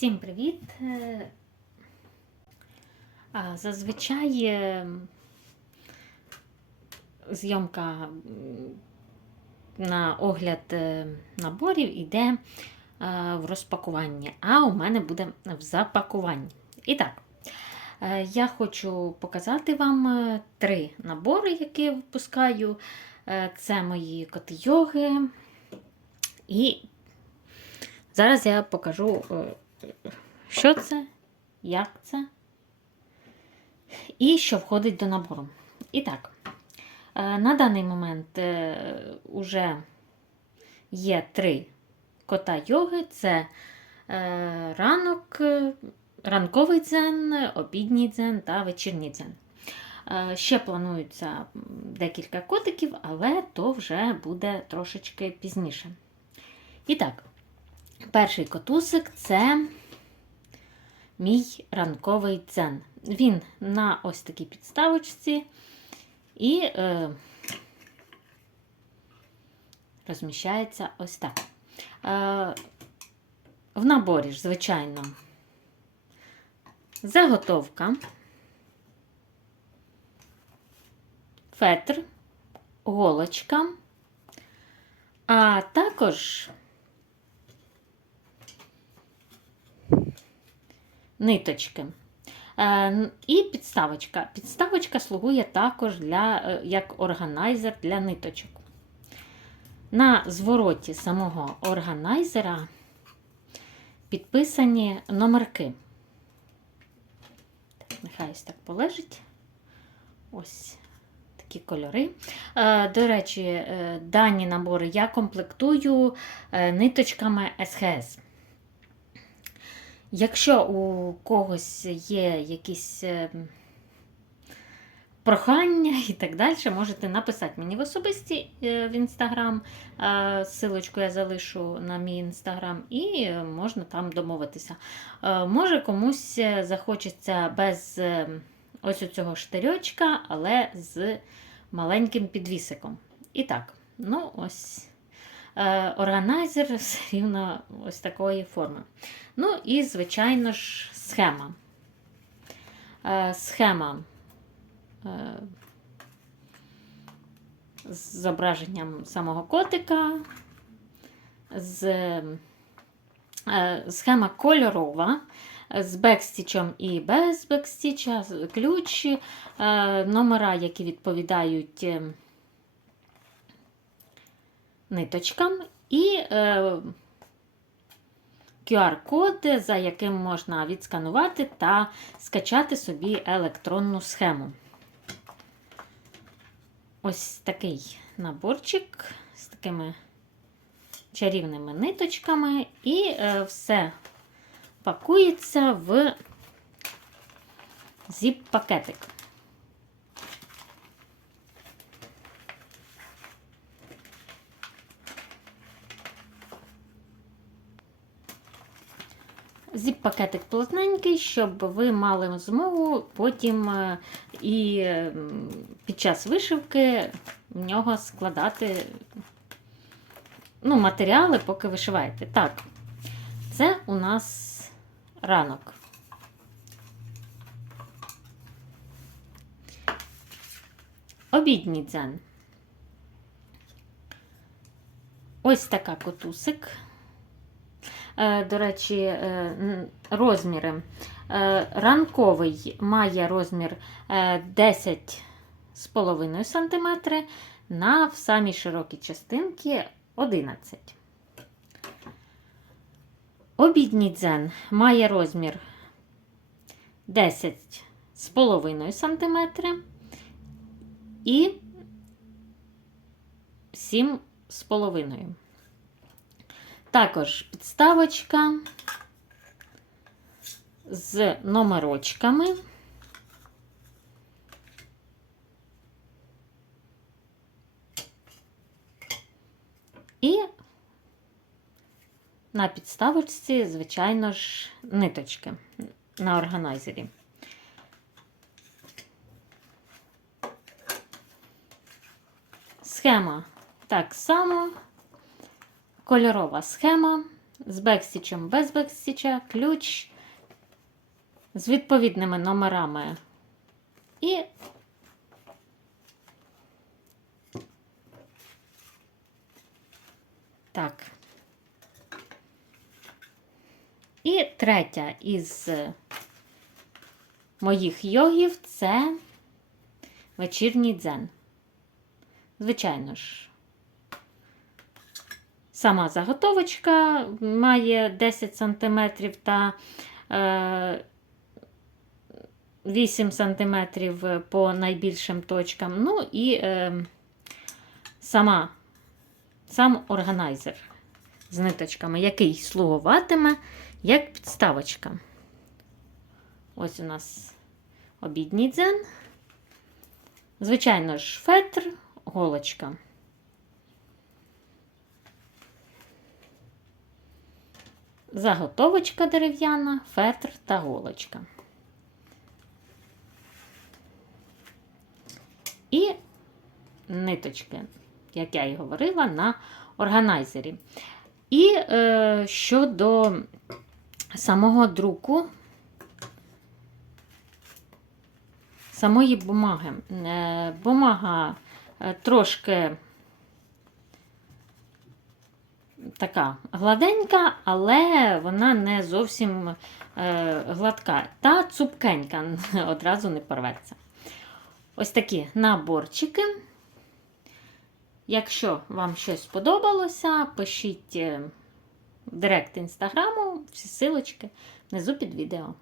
Всім привіт! Е, Зазвичай е, зйомка на огляд е, наборів йде в розпакуванні, а у мене буде в запакуванні. І так, я хочу показати вам три набори, які я випускаю. Це мої коти-йоги. І зараз я покажу, що це, як це і що входить до набору. І так, е, на даний момент вже є три кота йоги: це е, ранок, е, ранковий дзен, обідній дзен та вечірній дзен. Е, Ще планується декілька котиків, але то вже буде трошечки пізніше. І так, перший котусик це мій ранковий дзен. Він на ось такій підставочці і е, розміщається ось так. Е, в наборі ж, звичайно, заготовка, фетр, голочка, а також ниточки. Е, І підставочка. Підставочка слугує також для, е, як органайзер для ниточок. На звороті самого органайзера підписані номерки. Так, нехай ось так полежить. Ось такі кольори. Е, До речі, дані набори я комплектую ниточками СХС. Якщо у когось є якісь е, прохання і так далі, можете написати мені в особисті е, в інстаграм. Е, Силочку я залишу на мій інстаграм, і можна там домовитися. Може, комусь захочеться без ось цього штирьочка, але з маленьким підвісиком. І так, ну ось. Е, Органайзер все рівно ось такої форми. Ну і, звичайно ж, схема. Е, Схема е, з зображенням самого котика, з, схема кольорова. З бекстічем і без бекстіча, ключ, номера, які відповідають ниточкам, і е, QR-код, за яким можна відсканувати та скачати собі електронну схему. Ось такий наборчик з такими чарівними ниточками, і е, все пакується в зіп-пакетик. Зіп-пакетик плотненький, щоб ви мали змогу потім е, і е, під час вишивки в нього складати ну, матеріали, поки вишиваєте. Так, це у нас ранок. Обідній дзен. Ось така котусик. Е, До речі, е, розміри. Е, Ранковий має розмір е, 10,5 см, на в самій широкій частинці 11 Обідній дзен має розмір 10,5 см і 7,5 також підставочка з номерочками. І на підставочці, звичайно ж, ниточки на органайзері. Схема так само, кольорова схема з бекстічем без бекстіча, ключ з відповідними номерами. І так. І третя із моїх йогів це вечірній дзен. Звичайно ж, сама заготовочка має 10 см та е, 8 см по найбільшим точкам. Ну і е, сама, сам органайзер з ниточками, який слугуватиме як підставочка. Ось у нас обідній дзен. Звичайно ж, фетр, голочка. Заготовочка дерев'яна, фетр та голочка. І ниточки, як я і говорила, на органайзері. І е, щодо самого друку, самої бумаги. Е, бумага е, трошки така гладенька, але вона не зовсім е, гладка. Та цупкенька одразу не порветься. Ось такі наборчики. Якщо вам щось сподобалося, пишіть е, директ інстаграму, всі силочки внизу під відео.